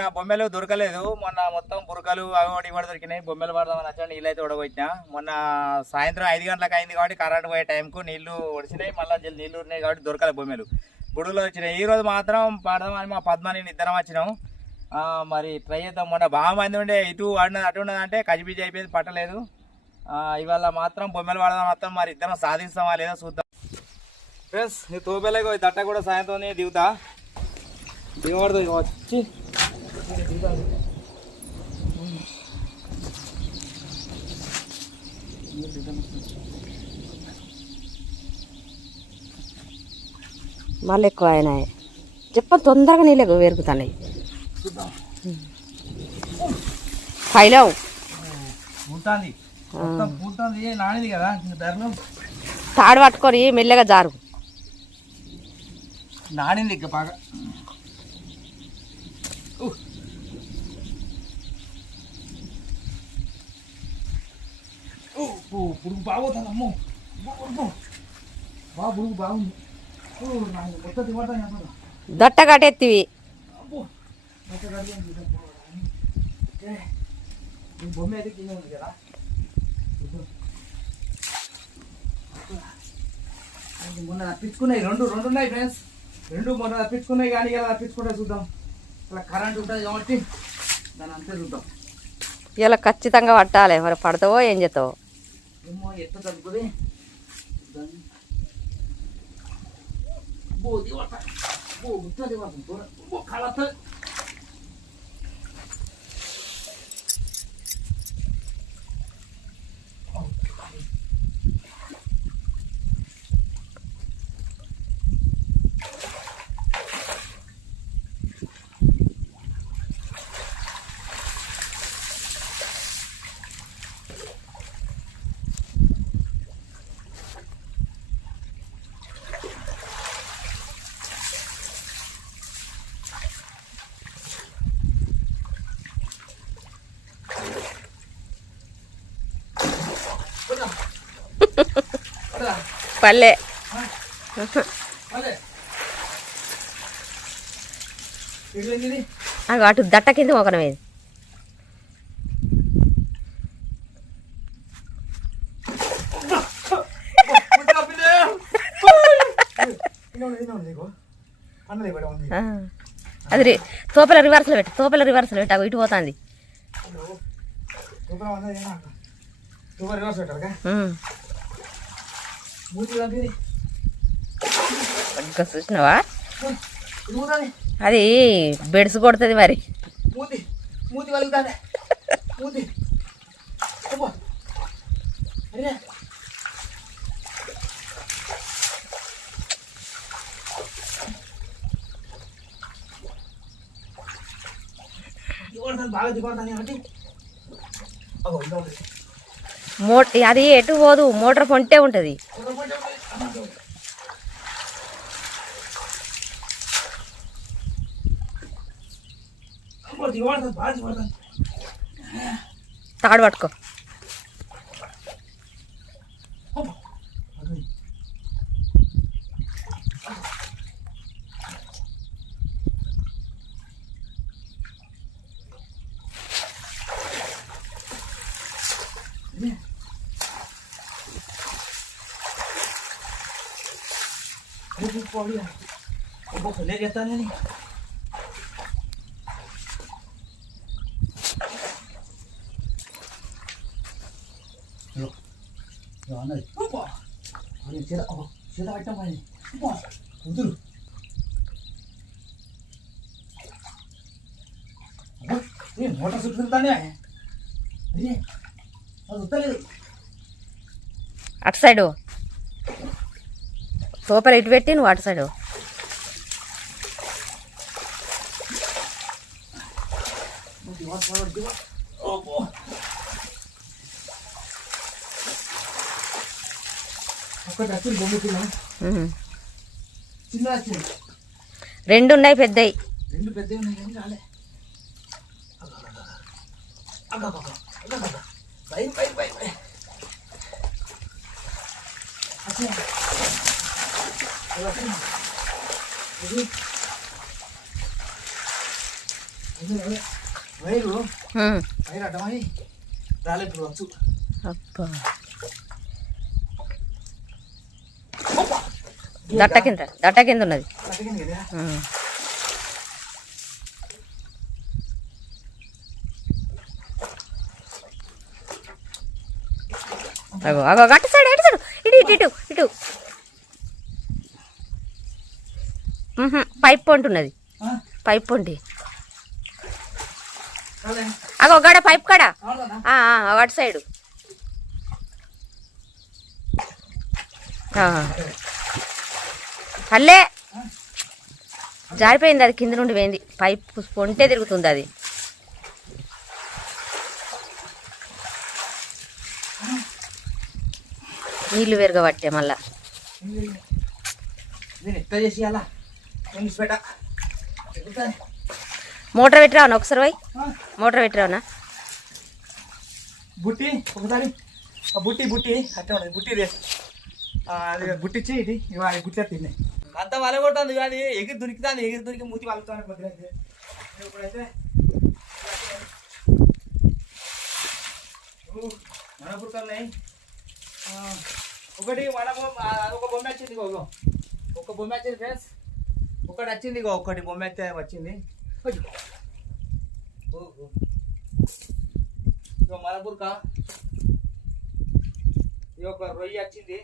మొన్న బొమ్మలు దొరకలేదు. మొన్న మొత్తం బురకలు అవి ఒకటి ఇవ్వడం దొరికినాయి. బొమ్మలు పడదామని వచ్చా నీళ్ళు అయితే ఉడగొచ్చిన మొన్న సాయంత్రం ఐదు గంటలకు అయింది కాబట్టి కరెంట్ పోయే టైంకు నీళ్ళు ఒడిచినాయి మళ్ళీ జల్ది నీళ్ళు ఉన్నాయి కాబట్టి దొరకలేదు బొమ్మలు. బుడుగులో వచ్చినాయి. ఈ రోజు మాత్రం పడదామని మా పద్మని ఇద్దరం వచ్చినాం. మరి ట్రై చేద్దాం. మొన్న బాగా మంది ఉండే ఇటు ఆడినది అటు ఉన్నది అంటే కజిబిజి అయిపోయింది పట్టలేదు. ఇవాళ మాత్రం బొమ్మలు పడదాం మాత్రం మరి ఇద్దరం సాధిస్తామా లేదో చూద్దాం. ఫ్రెండ్స్ తోపేలాగా దట్ట కూడా సాయంత్రం దిగుతా. దిగబడుతుంది వచ్చి మళ్ళీ ఎక్కువ అయినాయి చెప్ప తొందరగా నీళ్ళు వేరుకుతున్నాయి పైలో ఉంటుంది. మొత్తం పూర్తుంది నానిది కదా ఇంక ధరలు తాడు పట్టుకొని మెల్లగా జారు. నానింది ఇక బాగా. పురుగు బాగోతుంది అమ్మో అమ్మో, అమ్మో. బా పురుగు బాగుంది. మొత్తం దట్ట కట్టెత్తివి. బొమ్మ అయితే కింద ఉంది కదా. మొన్న తప్పించుకున్నాయి. రెండు రెండు ఉన్నాయి ఫ్రెండ్స్ రెండు మొన్న తప్పించుకున్నాయి కానీ ఇలా తప్పించుకుంటే చూద్దాం. ఇలా కరెంట్ ఉంటుంది కాబట్టి దాని అంతే చూద్దాం. ఇలా ఖచ్చితంగా పట్టాలి. మరి పడతావో ఏం చేస్తావో? Moeta da Gure. Boa de outra. Boa, boa, boa, boa, boa, boa, boa, అవి అటు దట్ట కింద ఒకనమే అది రి- తోపల రివర్స్లో పెట్టు తోపల రివర్స్లో పెట్టు ఇటు పోతుంది. ఇంకా చూసినావా అది బెడ్స్ కొడుతుంది మరి మూతి మూతి వలుగుతానే మూతి అబ్బో. అరే. దిగొడతాను, బాగా దిగొడతాను కాబట్టి అగో ఇలా ఉంది. మో అది ఎటు పోదు మోటార్ పొంటే ఉంటుంది. తాడు పట్టుకో ఉంది. అమ్మో. అమ్మో, దిగొడతాను, బాగా దిగొడతాను. తాడు పట్టుకో అబ్బో. అదే. చూసుకోవాలి ఒక్కొక్క లేదు చేస్తానని అన్నది అది చేత చేత పట్టం పని కుదురు ఏ మోటార్ చుట్టుకుంటానే అదే అది వస్తలేదు అటు సైడు. తోపల ఇటు పెట్టి నువ్వు అటు సైడు. రెండు ఉన్నాయి పెద్దవి రెండు పెద్దవి ఉన్నాయి కానీ రాలే. వైరు ఉమ్. వైరు అడ్డమై రాలేదు వచ్చు అబ్బా దట్ట కింద దట్ట కింద ఉన్నది. అగో అగో అటు సైడ్ అటు సైడ్ ఇటు ఇటు ఇటు ఇటు ఉహుం, పైప్ పొంటున్నది ఆ? పైప్ పొంటి. అగో గడ పైప్ కాడ? అటు సైడు. అల్లే. జారిపోయింది అది కింద నుండి పోయింది. పైప్ పొంటే తిరుగుతుంది అది. నీళ్ళు పెరగబట్టే మళ్ళా. మోటార్ పెట్టరావనా ఒకసారి పోయి? మోటార్ పెట్టరావనా? బుట్టి ఒకసారి. ఆ బుట్టి బుట్టి. అట్లా ఉన్నది. బుట్టి రే. ఆ, అది బుట్టిచ్చి ఇది. ఇవాళ బుట్టి తిన్నాయి అంత వల కొట్టుంది కానీ ఎగిరి దొరికింది ఎగిరి దొరికి మూతి వలుతాను కొద్దిగా అయితే. ఇప్పుడైతే ఊ, మన పుడకలున్నాయి ఒకటి మన బొమ్మ ఆ, ఒక బొమ్మ వచ్చింది. ఒక బొమ్మ వచ్చింది ఫ్రెండ్స్. ఒకటి వచ్చింది ఇక ఒకటి బొమ్మ అయితే వచ్చింది. అయ్యో. ఓ, ఇగో ఇది ఒక రొయ్య వచ్చింది.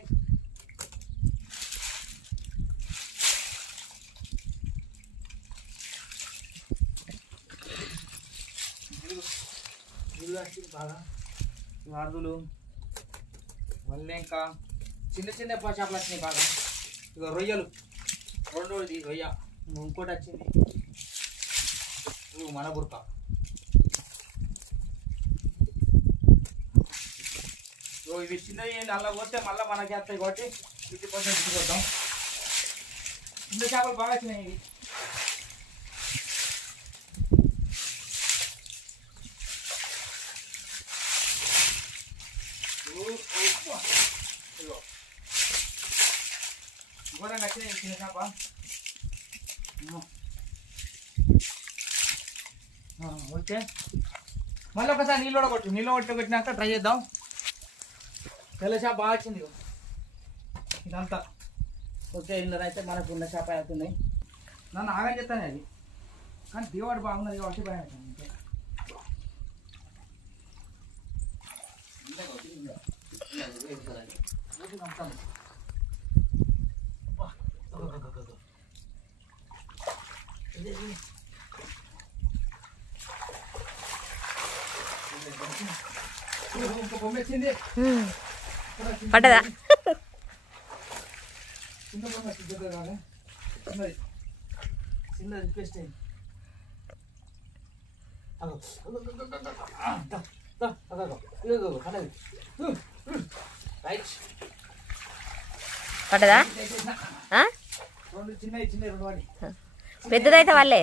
ఇల్లు వచ్చింది బాగా. వార్దులు వల్లేంక చిన్న చిన్న చేపలు వచ్చినాయి బాగా. ఇక రొయ్యలు. రెండోది రొయ్య. ఇంకోటి వచ్చింది. ఇవి మన బుర్క. ఇవి చిన్నవి అలా పోతే మళ్ళీ మనకి వస్తాయి కాబట్టి ఇది కొంచెం తీసుకొద్దాం చిన్న చేపలు బాగా వచ్చినాయి ఇవి ఓ, ఓ, ఓ. ఇగో ఘోరంగా వచ్చినాయి ఈ చిన్న చేప అమ్మో. ఆ, ఓకే. మళ్ళీ ఒకసారి నీళ్ళు కొట్టు నీళ్ళు కొట్టి కొట్టినాక ట్రై చేద్దాం. తెల్ల చేప బాగా వచ్చింది. ఇదంతా. ఓకే ఇందులో అయితే మనకు ఉన్న చేప అవుతున్నాయి నన్ను ఆగం చెప్తాను అది. కానీ దివాడు బాగున్నది కాబట్టి భయం అవుతుంది అంతే. ఊపిరి కంపుతాను. అబ్బా. అగో, అగో, అగో, అగో. ఇది, ఇది. ఇదిగో, ఇంకో బొమ్మ వచ్చింది ఉమ్. పడ్డదా చిన్న రిక్వెస్ట్ అయింది అగో, పెద్దదైతే వాళ్ళే.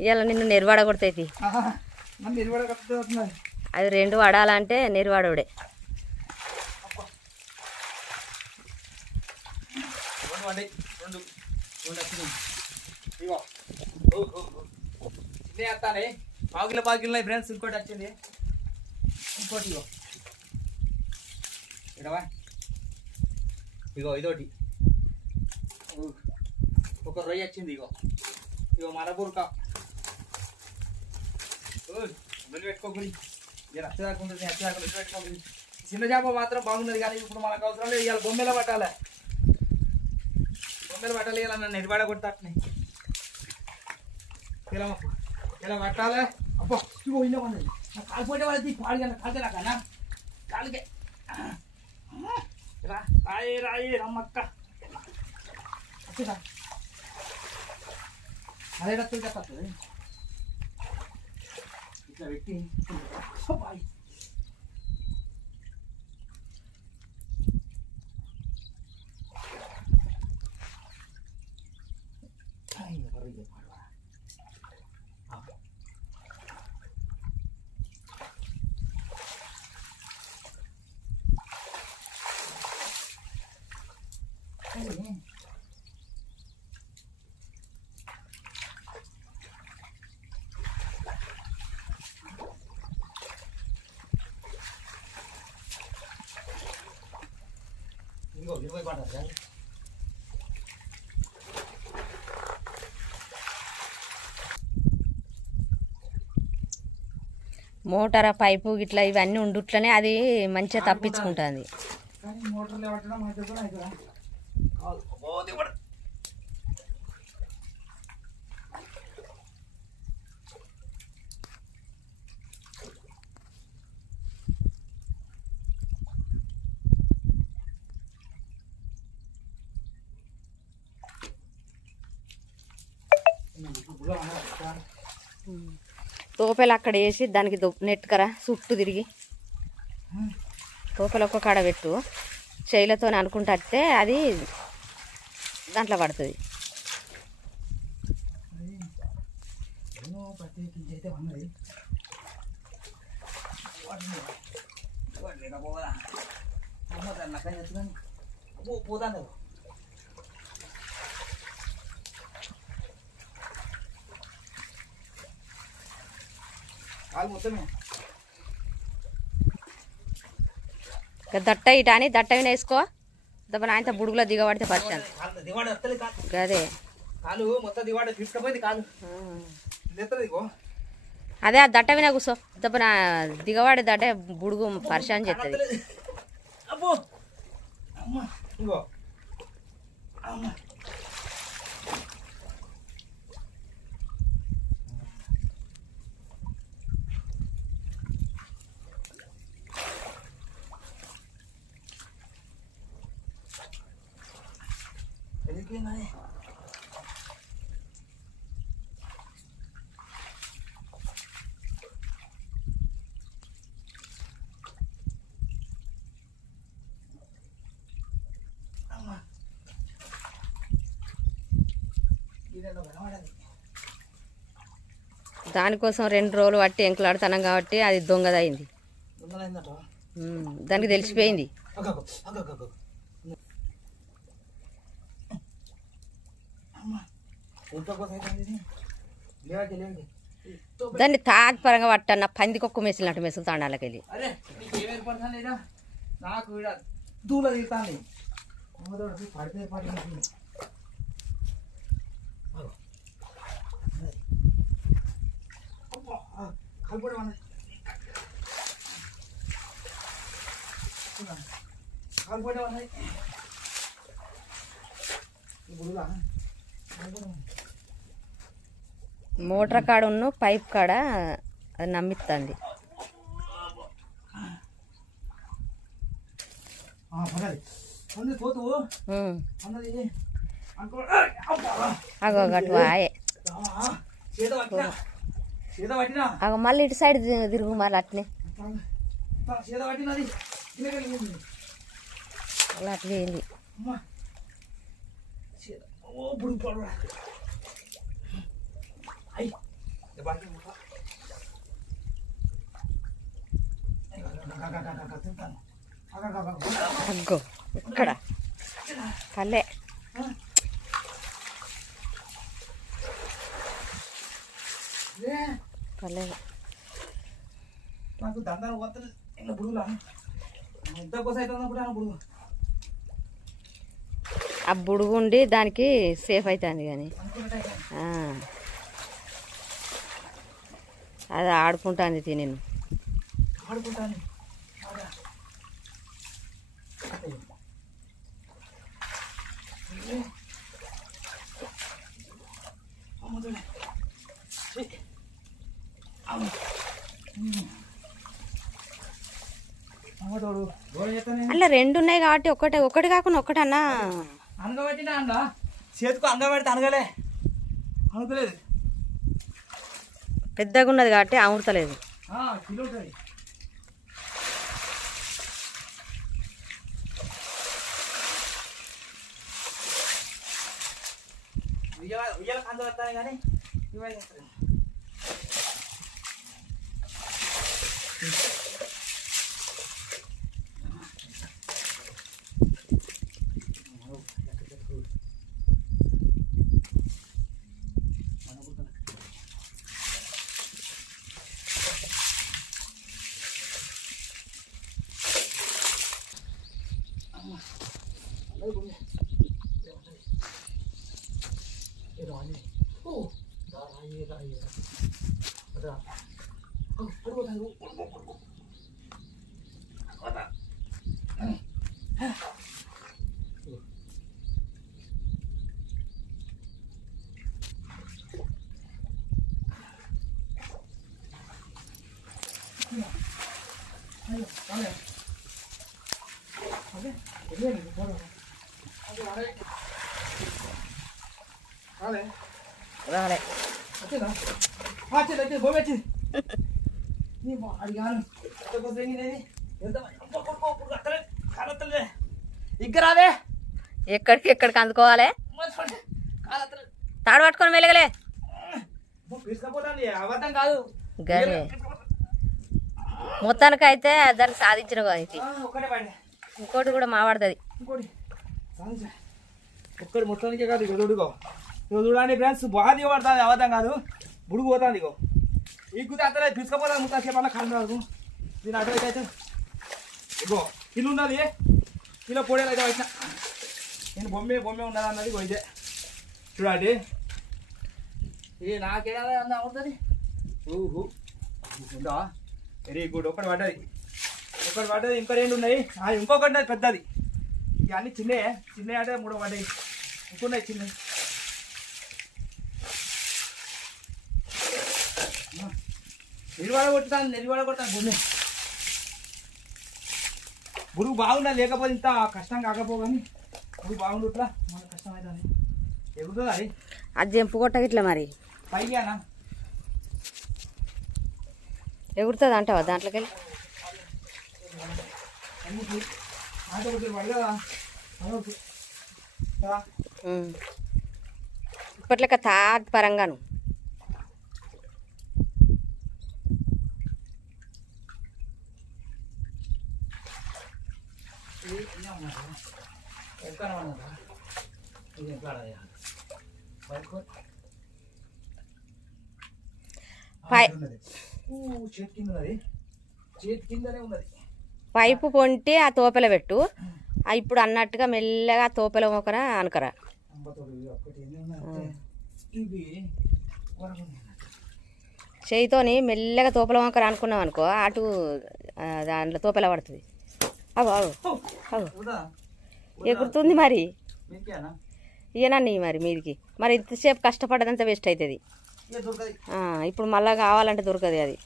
ఇవాళ నిన్ను నిర్వాడ కొడతాయి అది రెండు వడాలంటే నిర్వాడుడే. రెండు వండి రెండు. రెండు వచ్చినాయి. ఇగో. ఓ, ఓ, ఓ. చిన్నవి వస్తానే. పావు కిలో పావు కిలో ఫ్రెండ్స్ ఇంకోటి వచ్చింది. ఇంకోటి ఇడవా ఇగో ఇదోటి. ఒక రొయ్య వచ్చింది ఇగో. ఇగో మన బుర్క. వెళ్ళి పెట్టుకోకూరి నేను అచ్చదాకుంటుంది అచ్చదాకుండా వెళ్ళి చిన్న చేప మాత్రం బాగున్నది కానీ ఇప్పుడు మనకు అవసరం లేదు. ఇవాళ బొమ్మెలో పట్టాలి. బొమ్మలు పట్టాలి ఇలా నన్ను నిర్వాడ కొట్టాయి ఇలా ఇలా పట్టాలి. అబ్బో ఇగో ఇన్న ఉన్నది వాళ్ళది కాలు కన్నా కాలు రాకనా కాలుకే. Air, air, amag ka. Kasi na. Mahirap ko dapat eh. Kita waiting. Sabay. Ay. ఇంకో ఇరవై పడ్డా మోటార్ ఆ పైపు ఇట్లా ఇవన్నీ ఉండుట్లనే అది మంచిగా తప్పించుకుంటుంది. కానీ మోటార్లు పట్టడం మన దగ్గర అవుతుందా పోతే పడ తోపెలు అక్కడ వేసి దానికి నెట్టుకరా చుట్టూ తిరిగి. తోపెలు ఒక్క కాడ పెట్టు. చేయిలతో అనుకుంటే అది దాంట్లో పడుతుంది. ఎన్నో ప్రత్యేకించి అయితే ఉన్నది పోదా అమ్మ దాన్ని అక్కడ చెప్తున్నాను అబ్బో పోతాను కాలు మొత్తమే ఇక దట్ట ఇట అని దట్ట విన వేసుకో. దప్పన ఆయన బుడుగులో దిగబడితే ఎత్తలేదు ఇగో. అదే ఆ దట్ట విన కూర్చో. దప్పన దిగబడి దట్టే బుడుగు పరిశాన్ చేస్తుంది అమ్మ. కనబడదు దానికోసం రెండు రోజులు పట్టి ఎంకలాడుతున్నాం కాబట్టి అది ఉమ్, దానికి తెలిసిపోయింది అగ్గో అగ్గో అగ్గో అమ్మ ఎంత కోసం అవుతుంది ఇది లేవండి లేవండి దాన్ని తాగి పరంగా పట్టన్న పందికొక్క మెసిలినట్టు మెసులుతాడు వాళ్ళకెళ్ళి అరే నీకు ఏం ఏర్పడుతుంది లేదా నాకు ఈడ దూల తీరుతాంది అమ్మతోడు పడితే పడుతుంది కలుపుడు మన కలుపుడు ఉన్నాయి ఇప్పుడు మోటార్ కాడ ఉన్న పైప్ కాడ అది నమ్మిస్తుంది అగో అగో మళ్ళీ ఇటు సైడ్ తిరుగు మళ్ళీ అట్నే. అలా అటు అమ్మా చేత ఓ పురుగు పడరా అయ్యి బాగా తింటాను అగ్గో ఇక్కడ పల్లె పల్లె నాకు పోతుంది ఇంకా ఎంత కోసం అవుతుంది కూడా పురుగు ఆ బుడుగు ఉండి దానికి సేఫ్ అవుతుంది కానీ అనుకున్నట్టు ఆ. అది ఆడుకుంటుంది తిని ఆడుకుంటాను బాగా. ఏ. అమ్మ తోడే. ఛీ. అమ్మ. ఉమ్. అమ్మ తోడు గోడ చేస్తానే అలా రెండు ఉన్నాయి కాబట్టి ఒకటే ఒకటి కాకుండా ఒకటన్నా. అనగబెట్టినా అండ చేతికి అనగబెడితే అనగలే అనుకోలేదు పెద్దగా ఉన్నది కాబట్టి అమృతలేదు ఉయ్యాల ఉయ్యాల వస్తాయి కానీ ఇవన్నీ రాలే ఇగ్గరాదే ఎక్కడికి ఎక్కడికి అందుకోవాలి తాడు పట్టుకొని వెలగలే తీసుకపోతాండి అబద్ధం కాదు గదే మొత్తానికి అయితే దాన్ని సాధించిన ఇది ఇంకోటి కూడా మావాడుతుంది. ఒక్కటి మొత్తానికే కాదు ఇక చూడుకో ఇక చూడండి ఫ్రెండ్స్ బాగా దిగబడుతుంది అబద్ధం కాదు. బుడుగు పోతుంది ఇగో. ఈ కుది అత్తలే తీసుకపోతాను ముత్తా సేపట్ల కాలం వరకు దీని అటు ఇటు అయితే. ఇగో కిలో ఉన్నది. కిలో పొడేలు అయితే వచ్చిన నేను బొమ్మే బొమ్మే ఉన్నది అన్నది ఇదే. చూడండి. ఇది నాకేదా అన్న అవుతుంది ఊహు. ఉందా? వెరీ గుడ్ ఒకటి పడ్డది. ఒకటి పడ్డది ఇంకా రెండు ఉన్నాయి. ఇంకొకటి పెద్దది. ఇవన్నీ చిన్నవి చిన్నవి అంటే మూడు పడ్డాయి. ఇంకున్నాయి చిన్నవి. నిర్వాడ కొట్టుతాను నిర్వాడ కొట్టాను భూమి బురుగు బాగుందా లేకపోతే ఇంత కష్టం కాకపో కానీ బురుగు బాగుండుట్లా మన కష్టం అవుతుంది ఎగురుతుందా అది? అది జంపు కొట్టక ఇట్లా మరి. పైకి అన్న. ఎగురుతుంది అంటావా దాంట్లోకి వెళ్ళి అన్నికి ఆట ఇప్పట్లక పరంగాను. పై ఆ, ఉన్నది. ఊ, చేతి కింద ఉన్నది. చేతి కిందనే ఉన్నది. పైపు పొంటి ఆ తోపెల పెట్టు. ఇప్పుడు అన్నట్టుగా మెల్లగా తోపెల మొక్కన అనుకరా. చేయితోని మెల్లగా తోపల వంకర అనుకున్నాం అనుకో అటు దాంట్లో తోపెల పడుతుంది. అవు అవు? ఎగురుతుంది మరి. ఇయనండి మరి మీదికి. మరి ఇంతసేపు కష్టపడ్డదంతా వేస్ట్ అవుతుంది ఇప్పుడు మళ్ళా కావాలంటే దొరకదు అది.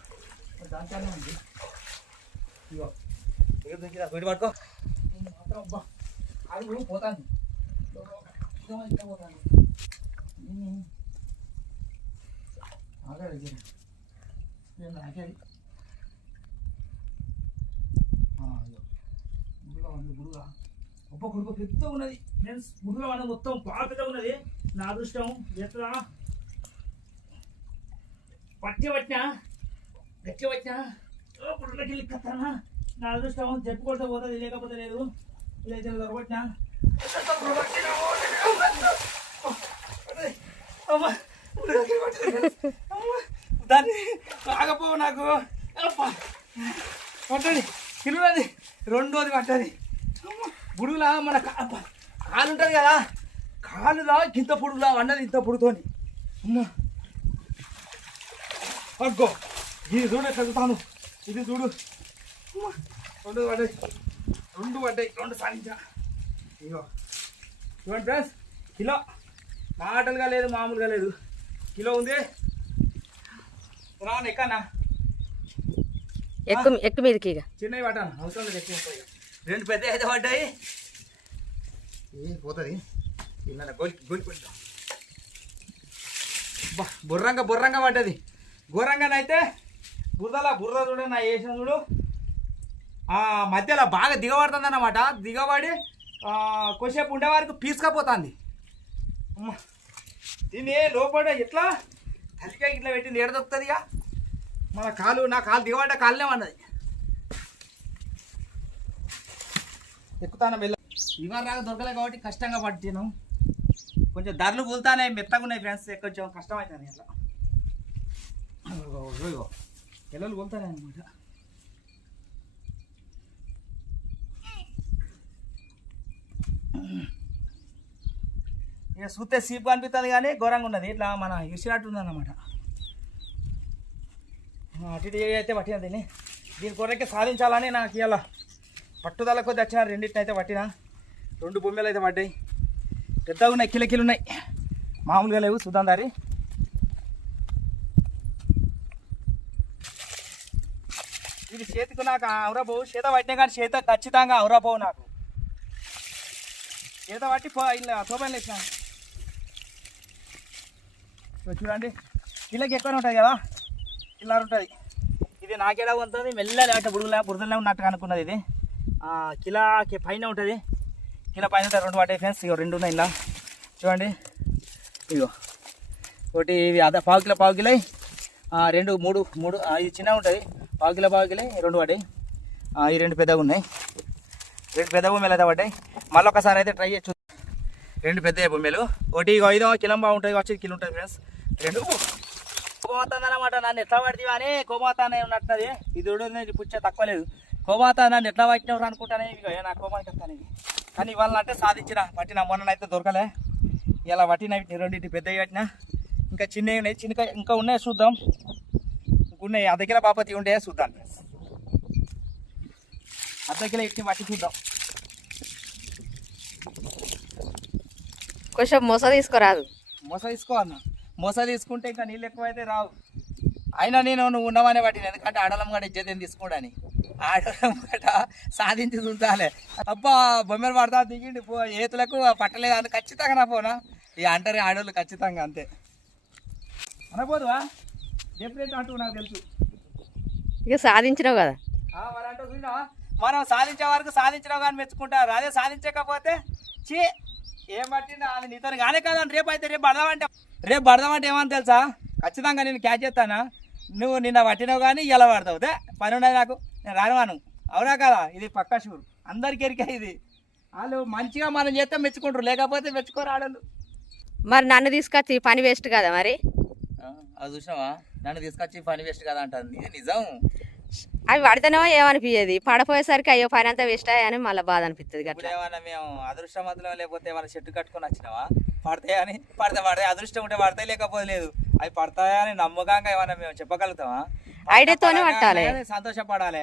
ఒక్క కొడుకు పెద్ద ఉన్నది. ఫ్రెండ్స్ ఉన్నది మొత్తం బాగా పెద్ద ఉన్నది. నా అదృష్టం. ఎట్లా? పట్టి పట్టినా గట్టి వచ్చినా పుల్లకి వెళ్ళి కత్తానా నా అదృష్టం చెప్పుకుంటూ కొడితే పోతుంది లేకపోతే లేదు. లేకపోతే దొరకొట్టినా దాన్ని ఆగపో నాకు. అబ్బా. పట్టండి. తిరుగుతుంది రెండోది పట్టది బుడుగులా మన కా- అబ్బా. కాలు ఉంటుంది కదా. కాలులా ఇంత పొడుగులా అన్నది ఇంత పొడుతోని అమ్మా. అగ్గో ఇది చూడ చదువుతాను ఇది చూడు రెండు పడ్డాయి. రెండు పడ్డాయి రెండు సాధించా. ఇగో చూడండి ఫ్రెండ్స్ కిలో. మాటలుగా లేదు మామూలుగా లేదు. కిలో ఉంది. రాను ఎక్కనా? ఎక్కు ఎక్కు మీదకి ఇక చిన్నవి పట్టాను అవసరం లేదు ఎక్కువ రెండు పెద్ద అయితే పడ్డాయి. ఏ పోతుంది. ఇలా గోలి గోలి పెడతాం బా బుర్రంగా బుర్రంగా పడ్డది. ఘోరంగానైతే బురదల బురద చూడు నా వేసిన చూడు. ఆ మధ్యలో బాగా దిగబడుతుంది అన్నమాట. దిగబడి ఆ, కొద్దిసేపు ఉండే వరకు పీసుకపోతుంది. దీన్ని లోపల ఎట్లా? తల్లిగా ఇట్లా పెట్టింది ఎడ దొక్కుతుంది ఇక? మన కాలు నా కాలు దిగబడ్డ కాలునే ఉన్నది. ఎక్కుతాను వెళ్ళ ఇవాళ రాక దొరకలే కాబట్టి కష్టంగా పట్టిను. కొంచెం ధరలు కూలుతానే మెత్తగా ఉన్నాయి ఫ్రెండ్స్ కొంచెం కష్టం అవుతుంది అట్లా. పిల్లలు కొలుతారే అనమాట ఇక చూస్తే సీపు అనిపిస్తుంది కానీ ఘోరంగా ఉన్నది. ఇట్లా మన ఇసినట్టు ఉందన్నమాట. ఆ, అటు ఇటు అయితే పట్టిన దీన్ని. దీని కొరకే సాధించాలని నాకు ఇలా పట్టుదల కొద్ది వచ్చిన రెండింటిని అయితే పట్టిన. రెండు బొమ్మలు అయితే పడ్డాయి. పెద్దగా ఉన్నాయి కిలకిలు ఉన్నాయి మామూలుగా లేవు చూద్దాం దారి ఇది చేతికి నాకు అవరపోవు చేత పట్టినా కానీ చేత ఖచ్చితంగా అవరపోవు నాకు. చేత పట్టి పో ఇలా తోపని వేసిన చూడండి. కిలోకి ఎక్కువనే ఉంటుంది కదా? ఇలా ఉంటుంది ఇది నాకేలా ఉంటుంది మెల్లగా అంటే బుడుగులా బురదలే ఉన్నట్టుగా అనుకున్నది ఇది. కిలాకి కిలోకి పైన ఉంటుంది. కిలో పైన ఉంటుంది. రెండు పట్టే ఫ్రెండ్స్ ఇగో రెండు ఉన్నాయి ఇలా చూడండి. ఇగో. ఒకటి ఇవి అదే పావు కిలో పావు కిలో రెండు మూడు మూడు ఇది చిన్నగా ఉంటుంది. పావు కిలో రెండు పడ్డాయి. ఈ రెండు పెద్దగా ఉన్నాయి. రెండు పెద్ద బొమ్మలు అయితే పడ్డాయి. మళ్ళీ ఒకసారి అయితే ట్రై చేయొచ్చు రెండు పెద్ద భూమిలు. ఒకటి ఇగో ఐదో కిలో బాగుంటుంది వచ్చి కిలో ఉంటుంది ఫ్రెండ్స్ రెండు. కోమాతానమాట నన్ను ఎట్లా పడితే అని కోమాతానే ఉన్నట్టున్నది. ఇది ఉడదు పుచ్చ తక్కువ లేదు. కోమాత నన్ను ఎట్లా పట్టినప్పుడు అనుకుంటానే ఇక నా కోమానికి వస్తాను ఇవి. కానీ ఇవాళ అంటే సాధించిన పట్టిన మొన్న అయితే దొరకలే. ఇలా పట్టిన రెండింటి పెద్దవి పట్టిన. ఇంకా చిన్నవి ఉన్నాయి చిన్న ఇంకా ఉన్నాయి చూద్దాం. ఇంకున్నాయి అర్ధ కిలో బాపతి ఉండే చూద్దాం. అర్ధ కిలో ఇట్టి పట్టి చూద్దాం. కొంచెం మొస తీసుకోరాదు. మొస తీసుకో అన్న. మొస తీసుకుంటే ఇంకా నీళ్ళు ఎక్కువైతే రావు. అయినా నేను నువ్వు ఉన్నావనే పట్టిన ఎందుకంటే ఆడలం కూడా ఇజ్జతేం తీసుకోడని. ఆడలం గట సాధించి చూడాలి అబ్బా బొమ్మలు పడతా దిగిండి పో ఏతులకు పట్టలేదు అని ఖచ్చితంగా నా పోనా? ఇక అంటారు ఆడవాళ్ళు ఖచ్చితంగా అంతే. అనబోదువా? డెఫినెట్ అంటూ నాకు తెలుసు. ఇక సాధించినావు కదా. మనం సాధించే వరకు సాధించినావు కానీ మెచ్చుకుంటారు అదే సాధించకపోతే చీ ఏం పట్టిందా అది నీతో కానే కాదని రేపు అయితే రేపు పడదామంటే రేపు పడదామంటే ఏమని తెలుసా? ఖచ్చితంగా నేను క్యాచ్ చేస్తానా? నువ్వు నిన్న పట్టినావు కానీ ఇలా పడతావు. పని ఉన్నది నాకు. నేను రానువాను. అవునా కదా? ఇది పక్కా షూర్. అందరికి ఎరికే ఇది. వాళ్ళు మంచిగా మనం చేస్తే మెచ్చుకుంటారు. లేకపోతే మెచ్చుకోరు ఆడలు మరి నన్ను తీసుకొచ్చి పని వేస్ట్ కదా మరి? అది చూసినావా? నన్ను తీసుకొచ్చి పని వేస్ట్ కదా అంటారు ఇది నిజం. అవి పడితేనేమో ఏమనిపించేది పడపోయేసరికి అయ్యో పని అంతా వేస్ట్ అని మళ్ళీ బాధ అనిపిస్తుంది ఇప్పుడు ఏమన్నా మేము అదృష్టవంతులం లేకపోతే ఏమైనా చెట్టు కట్టుకొని వచ్చినావా? పడతాయి అని పడతాయి పడతాయి అదృష్టం ఉంటే పడతాయి లేకపోతే లేదు. అవి పడతాయని నమ్మకంగా ఏమన్నా మేము చెప్పగలుగుతామా ఐడియాతోనే పట్టాలి. సంతోషపడాలి.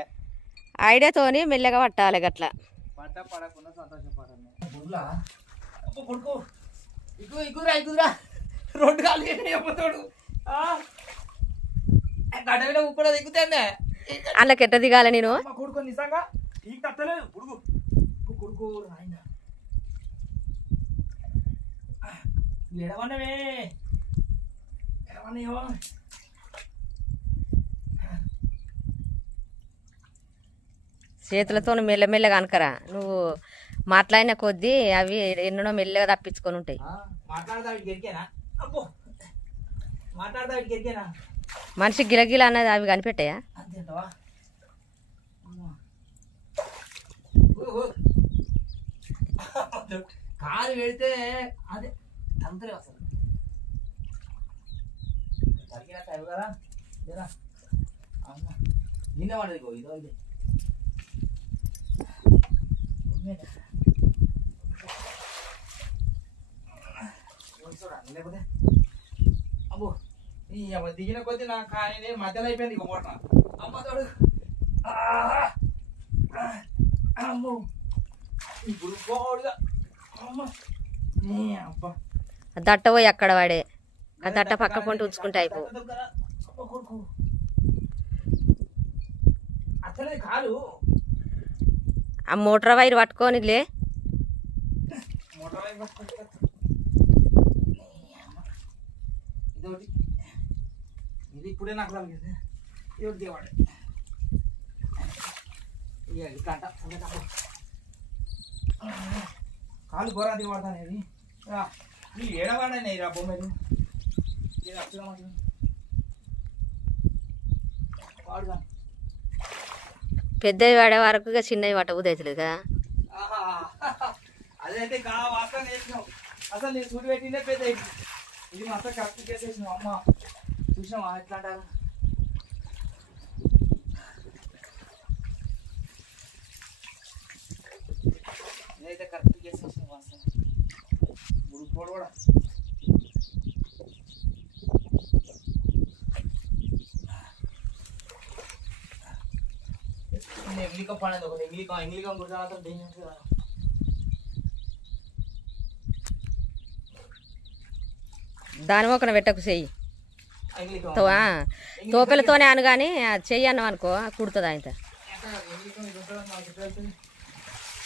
ఐడియాతోని మెల్లగా పట్టాలి గట్లా. పడ్డ పడకుండా సంతోషపడాలి ఇగు ఇగురా ఇగురా రెండు కాలు దిగుతానే అందులోకి ఎట్ట దిగాలి నేను? మా కొడుకు నిజంగా ఈ కట్టలేదు. కొడుకు. నువ్వు కొడుకు నాయన. ఎడవన్నవే ఎడవన్నయో చేతులతో మెల్లమెల్లగా అనకరా. నువ్వు మాట్లాడిన కొద్దీ అవి ఎన్నో మెల్లగా తప్పించుకొని ఉంటాయి. మనిషి గిలగిల అన్నది అవి కనిపెట్టాయా? కారు వెళితే అదే తంతలే అసలు. నిన్నే ఇగో ఇదో ఇది? చూడురా, లేకపోతే? అబ్బో ఈ అవ్వ దిగిన కొద్దీ నా కానీ మధ్యలో అయిపోయింది ఇక మోటార్ అమ్మ తోడు! అమ్మో. ఇప్పుడు పోడుగా. అమ్మ. నీ అబ్బా. దట్ట పోయి అక్కడ వాడే. ఆ దట్ట పక్క పొంటి ఉంచుకుంటే అయిపో అబ్బ కొడుకు. అసలే కాలు ఆ మోటార్ వైర్ పట్టుకొని లే. మోటార్ వైపు పట్టుకుంటే నీ అమ్మ. ఇదొకటి. ఇది ఇప్పుడే నాకు కలిగింది ఇది ఒకటి దేవాడు ఇక ఇట్లా అంట. కాలు గోరా దిగబడతాను ఇది నీ ఏడవాడనే రా బొమ్మలు ఇది. మాత్రం వాడుగా పెద్దవి వాడే వరకు చిన్నవి పట్ట అవుతుంది కదా. అదైతే అసలు నేను సూటి పెట్టిందే పెద్ద ఇది. ఇది మొత్తం కరెక్ట్ చేసేసిన అమ్మ. చూసినావా? ఎట్లా అంటారు? నేనైతే కరెక్ట్ చేసేసిన వాసన బుడుకోడు కూడా. ఇంగ్లీకం పడేది ఒకటి ఇంగ్లీకం ఇంగ్లీకం గుర్తు డేంజర్ దాని మొక్కన పెట్టకు చెయ్యి తోపెలతోనే అను కానీ చెయ్యి అన్నాం అనుకో కుడుతుంది ఆయన?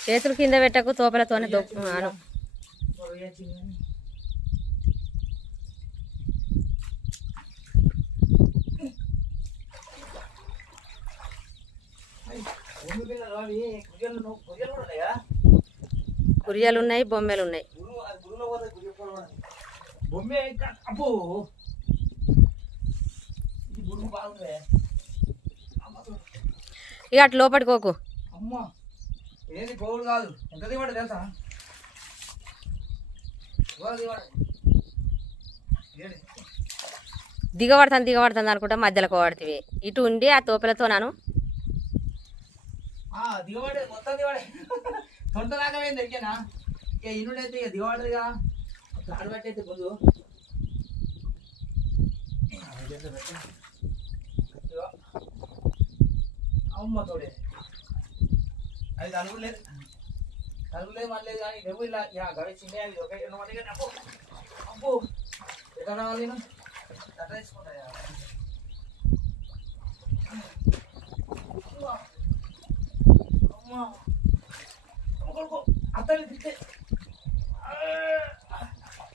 చేతులు కింద పెట్టకు తోపెలతోనే అను? కురియలు ఉన్నాయి బొమ్మలు ఉన్నాయి గురువు అది గురువులో పోతే కుయ్య కూడా ఉన్నది. బొమ్మే ఇంకా అబ్బో ఇది బాగుంది ఇక అటు లోపలికోకు అమ్మ ఏది పోగుడు కాదు. ఎంత దివాడు తెలుసా? దిగబడుతుంది దిగబడుతుంది అనుకుంటా మధ్యలో కోబడుతుంది ఇటు ఉండి ఆ తోపెలతో నాను. దిగబడే మొత్తం దిగబడే. తొంట దాకా పోయింది ఎరికేనా ఇక ఇన్నుడైతే ఇక దిగబడదుగా. తాడు ముందు అమ్మ తోడే. అది తలుగులేదు తలుగులేదు మళ్ళీ కానీ నువ్వు ఇలా. ఇక చిన్న అవి. ఒక ఎన్నో మంది కానీ అబ్బో. అబ్బో. ఎక్కడ రావాలి నేను? అట్లా తీసుకుంటా ఇక. అమ్మ. కొడుకు అత్తలు తిట్టే.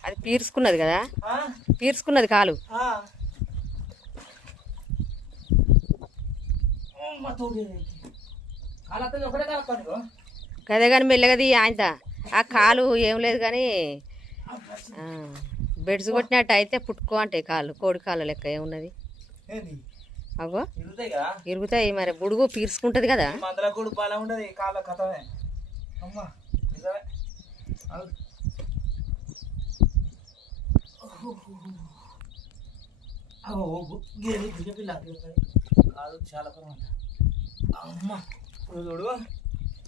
అది పీర్చుకున్నది కదా? పీర్చుకున్నది కాలు. కదే కానీ మెల్లగది ఆయన ఆ కాలు ఏం లేదు కానీ బెడ్స్ కొట్టినట్టు అయితే పుట్టుకో అంటే కాళ్ళు కోడి కాళ్ళ లెక్క ఏమున్నది? అగో ఇరుగుతాయి మరి బుడుగు పీర్చుకుంటది కదా ఈ మందల కూడా బలం ఉండదు కాళ్ళ కథమే అమ్మ నిజమే అవు. అగో, గు- గిరి, గిరి పిల్ల, గిరి పిల్ల. కాదు చాలా పరమంట అమ్మ చూడు చూడు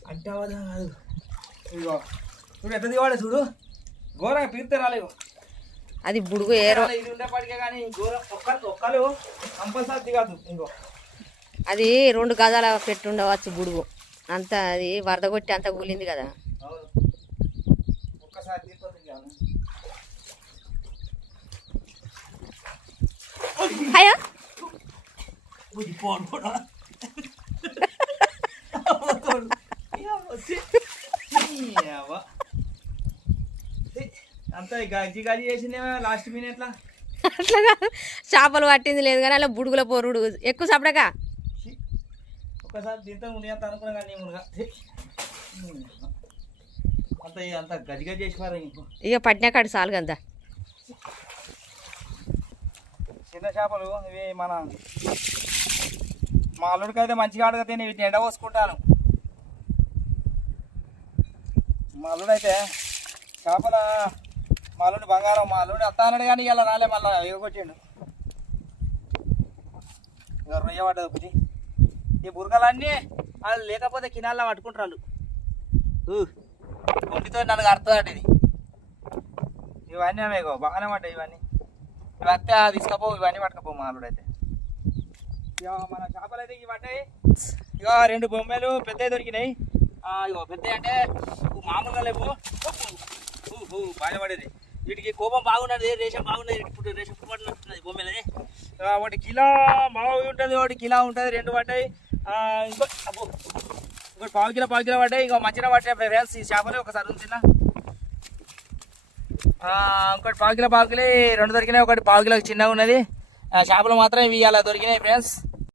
అంటే కాదు ఇదిగో చూడు ఎంత దివాడే చూడు ఘోరంగా పీరితే రాలేవు అది బుడుగు ఏరో. ఇది ఉండేపాటికే కానీ ఘోరం ఒక్కలు ఒక్కరు కంపల్సరీ దిగదు ఇంకో అది రెండు గదాల పెట్టి ఉండవచ్చు బుడుగు. అంత అది వరద కొట్టి అంత కూలింది కదా అవును ఒక్కసారి దిగిపోతుంది కాదు పోడు కూడా అంతా గజ్జి గజ్జి చేసిందే లాస్ట్ మినిట్లా అట్లా కాదు. చేపలు పట్టింది లేదు కానీ అలా బుడుగుల పొరుడు. ఎక్కువ సపడగా ఒక్కసారి దీంతో అనుకున్నా కానీ మునగా అంత అంత గజ్జి చేసినారు ఇంకో ఇక పట్టినా కాడు చాలు కదా చిన్న చేపలు ఇవి మన మా అల్లుడికి అయితే మంచిగా ఆడగా నేను వీటిని ఎండ పోసుకుంటాను. మా అల్లుడైతే అయితే చేపల మా అల్లుడి బంగారం మా అల్లుడి అత్తానడు అన్నాడు కానీ ఇలా రాలే మళ్ళా ఎగకొచ్చిండు ఇక రొయ్య పడ్డది ఒకటి. ఈ బురకలన్నీ వాళ్ళు లేకపోతే కినాల్లో పట్టుకుంటారు. వాళ్ళు కొండితో నన్ను అంటే ఇది. ఇవన్నీ మీకు బాగానే పడ్డాయి ఇవన్నీ. ఇవి తీసుకపో ఇవన్నీ పట్టుకపో మా అల్లుడు అయితే ఇక మన చేపలు అయితే ఇవి పడ్డాయి. ఇక రెండు బొమ్మలు పెద్ద దొరికినాయి. ఇగో పెద్ద అంటే మామూలుగా లేవు. బాగా పడేది. వీటికి కోపం బాగున్నది రేషం బాగున్నది ఇప్పుడు రేషం పడినట్టున్నది బొమ్మలది. ఒకటి కిలో మామూలు ఉంటుంది ఒకటి కిలో ఉంటుంది రెండు పడ్డాయి. ఇంకో అబ్బో ఇంకోటి పావు కిలో పావు కిలో పడ్డాయి. ఇంకో మంచిగా పట్టాయి ఫ్రెండ్స్ ఈ చేపలు. ఒకసారి ఉంది ఇంకోటి పావు కిలో పావు కిలో రెండు దొరికినాయి ఒకటి పావు కిలో చిన్నగా ఉన్నది. చేపలు మాత్రం ఇవి అలా దొరికినాయి ఫ్రెండ్స్